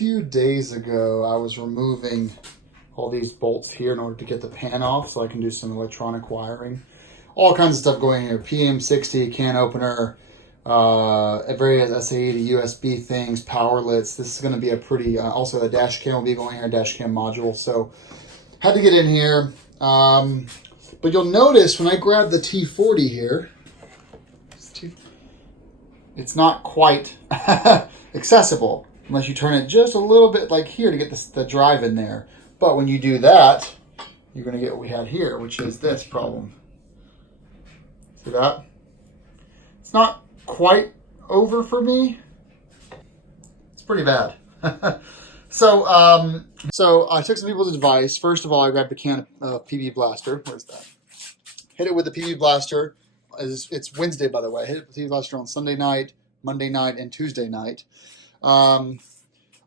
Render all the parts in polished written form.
few days ago, I was removing all these bolts here in order to get the pan off so I can do some electronic wiring. All kinds of stuff going here. PM60, can opener, various SA80 USB things, power lits. This is going to be a pretty, also the dash cam will be going here, dash cam module. So had to get in here. But you'll notice when I grab the T40 here, it's not quite accessible unless you turn it just a little bit like here to get the drive in there. But when you do that, you're going to get what we had here, which is this problem. See that? It's not quite over for me. It's pretty bad. So I took some people's advice. First of all, I grabbed the can of PB Blaster. Where's that? Hit it with the PB Blaster. It's Wednesday, by the way. I hit it with the PB Blaster on Sunday night, Monday night, and Tuesday night. I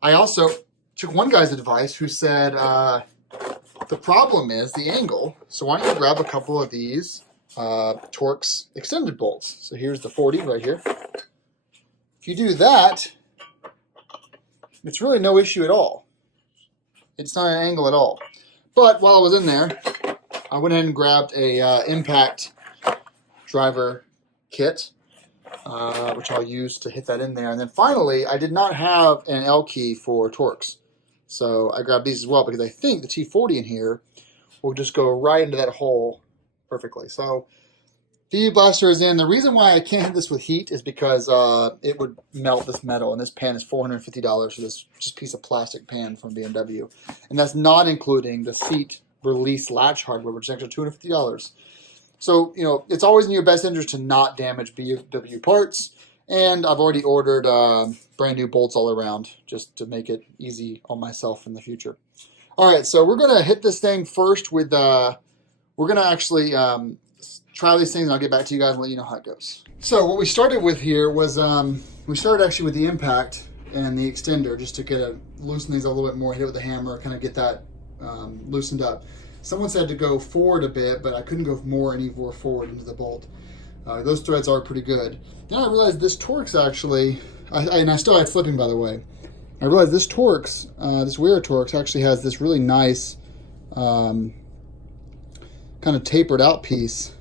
also took one guy's advice who said the problem is the angle. So why don't you grab a couple of these Torx extended bolts. So here's the 40 right here. If you do that, it's really no issue at all. It's not an angle at all. But while I was in there, I went ahead and grabbed a impact driver kit, which I'll use to hit that in there. And then finally, I did not have an L key for Torx. So I grabbed these as well because I think the T40 in here will just go right into that hole perfectly. So PB Blaster is in. The reason why I can't hit this with heat is because it would melt this metal, and this pan is $450 for this just piece of plastic pan from BMW. And that's not including the seat release latch hardware, which is extra $250. So, you know, it's always in your best interest to not damage BMW parts. And I've already ordered brand new bolts all around just to make it easy on myself in the future. All right, so we're going to hit this thing first with, we're going to actually try these things, and I'll get back to you guys and let you know how it goes. So what we started with here was, we started actually with the impact and the extender just to loosen these a little bit more, hit it with a hammer, kind of get that loosened up. Someone said to go forward a bit, but I couldn't go any more forward into the bolt. Those threads are pretty good. Then I realized this Torx actually, and I still had flipping by the way, I realized this Torx, this Weir Torx actually has this really nice kind of tapered out piece.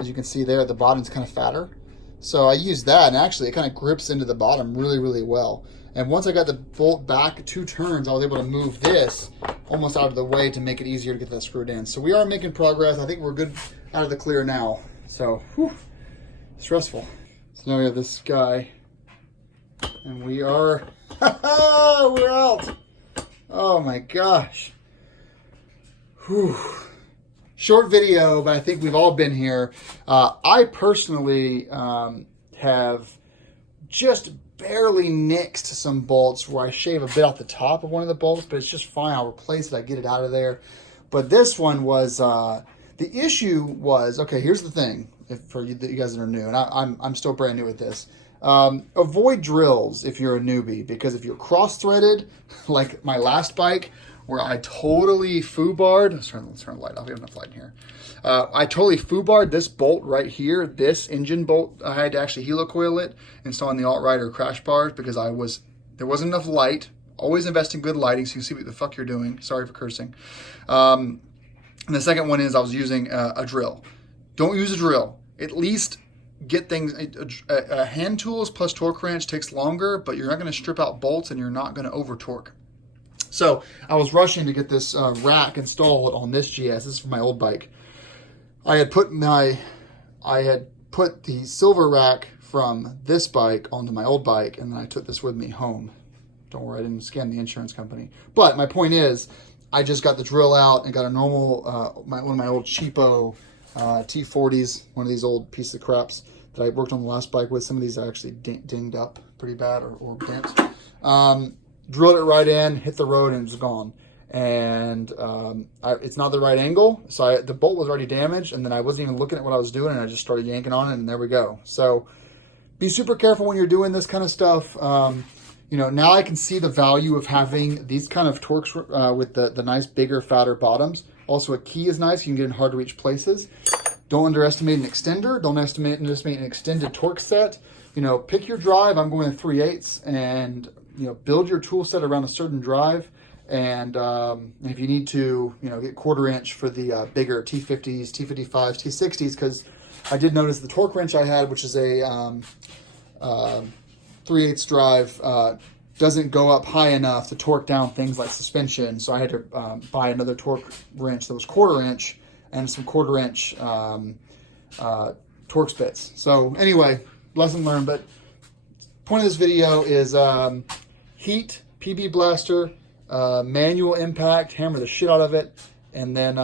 As you can see there, the bottom's kind of fatter. So I used that, and actually it kind of grips into the bottom really, really well. And once I got the bolt back 2 turns, I was able to move this almost out of the way to make it easier to get that screwed in. So we are making progress. I think we're good out of the clear now. So, whew, stressful. So now we have this guy, and we are, we're out. Oh my gosh. Whew. Short video, but I think we've all been here. I personally have just barely nixed some bolts where I shave a bit off the top of one of the bolts, but it's just fine. I'll replace it. I get it out of there. But this one was, the issue was, okay, here's the thing for you guys that are new, and I'm still brand new at this. Avoid drills if you're a newbie, because if you're cross-threaded, like my last bike, where I totally foobarred, let's turn the light off, we have enough light in here. I totally foobarred this bolt right here, this engine bolt. I had to actually helicoil it, install in the alt-right or crash bars because there wasn't enough light. Always invest in good lighting so you can see what the fuck you're doing. Sorry for cursing. And the second one is I was using a drill. Don't use a drill. At least get things, hand tools plus torque wrench takes longer, but you're not gonna strip out bolts and you're not gonna over torque. So I was rushing to get this rack installed on this GS. This is for my old bike. I had put the silver rack from this bike onto my old bike, and then I took this with me home. Don't worry, I didn't scam the insurance company. But my point is, I just got the drill out and got a normal, one of my old cheapo T40s, one of these old pieces of craps that I worked on the last bike with. Some of these are actually dinged up pretty bad or dent. Drilled it right in, hit the road, and it's gone. And it's not the right angle, so the bolt was already damaged, and then I wasn't even looking at what I was doing, and I just started yanking on it, and there we go. So be super careful when you're doing this kind of stuff. You know, now I can see the value of having these kind of Torx with the nice, bigger, fatter bottoms. Also, a key is nice. You can get in hard to reach places. Don't underestimate an extender. Don't underestimate an extended Torx set. you know, pick your drive. I'm going to 3/8, and you know, build your tool set around a certain drive. And if you need to, you know, get 1/4 inch for the bigger T50s, T55s, T60s, because I did notice the torque wrench I had, which is a 3/8 drive, doesn't go up high enough to torque down things like suspension. So I had to buy another torque wrench that was 1/4 inch and some 1/4 inch Torx bits. So anyway, lesson learned. But point of this video is heat, PB blaster, manual impact, hammer the shit out of it, and then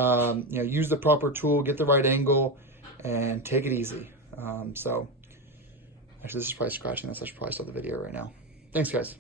you know, use the proper tool, get the right angle, and take it easy. So actually, this is probably scratching this. I should probably stop the video right now. Thanks, guys.